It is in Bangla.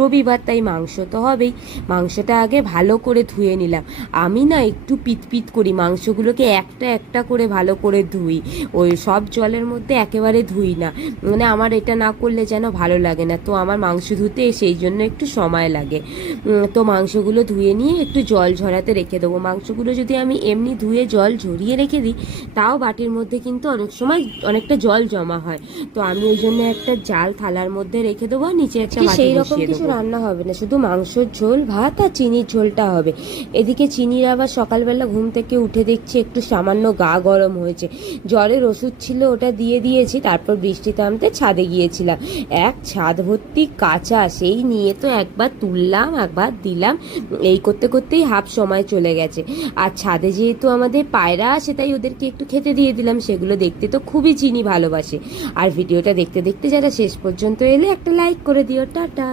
রবিবার, তাই মাংস তো হবেই। মাংসটা আগে ভালো করে ধুয়ে নিলাম। আমি না একটু পিত করি, মাংসগুলোকে একটা একটা করে ভালো করে ধুই, ওই সব জলের মধ্যে একেবারে ধুই না, মানে আমার এটা না করলে যেন ভালো লাগে না। তো আমার মাংস ধুতে সেই জন্য একটু সময় লাগে। তো মাংসগুলো ধুয়ে নিয়ে একটু জল ঝরাতে রেখে দেবো। মাংসগুলো যদি আমি এমনি ধুয়ে জল ঝরিয়ে রেখে দিই, তাও বাটির মধ্যে কিন্তু অনেক সময় অনেকটা জল জমা হয়। তো আমি ওই জন্য একটা জাল থালার মধ্যে রেখে দেবো, নিচে একটা বাটি সেই রকম কিছু রান্না হবে না, শুধু মাংসর ঝোল, ভাত আর চিনির ঝোলটা হবে। এদিকে চিনির আবার সকালবেলা ঘুম থেকে উঠে দেখছি একটু সামান্য গা গরম হয়েছে। জ্বরের ওষুধ ছিল, ওটা দিয়ে দিয়েছি। তারপর বৃষ্টি থামতে ছাদে গিয়েছিলাম, এক ছাদ ভর্তি কাঁচা, সেই নিয়ে তো একবার তুললাম একবার দিলাম, এই করতে করতেই হাফ সময় চলে গেছে। আর ছাদে যেহেতু আমাদের পায়রা আসে, তাই ওদেরকে একটু খেতে দিয়ে দিলাম। সেগুলো দেখতে তো খুবই চিনি ভালোবাসে। আর ভিডিওটা দেখতে দেখতে যারা শেষ পর্যন্ত এলে একটা লাইক করে দিও। টাটা।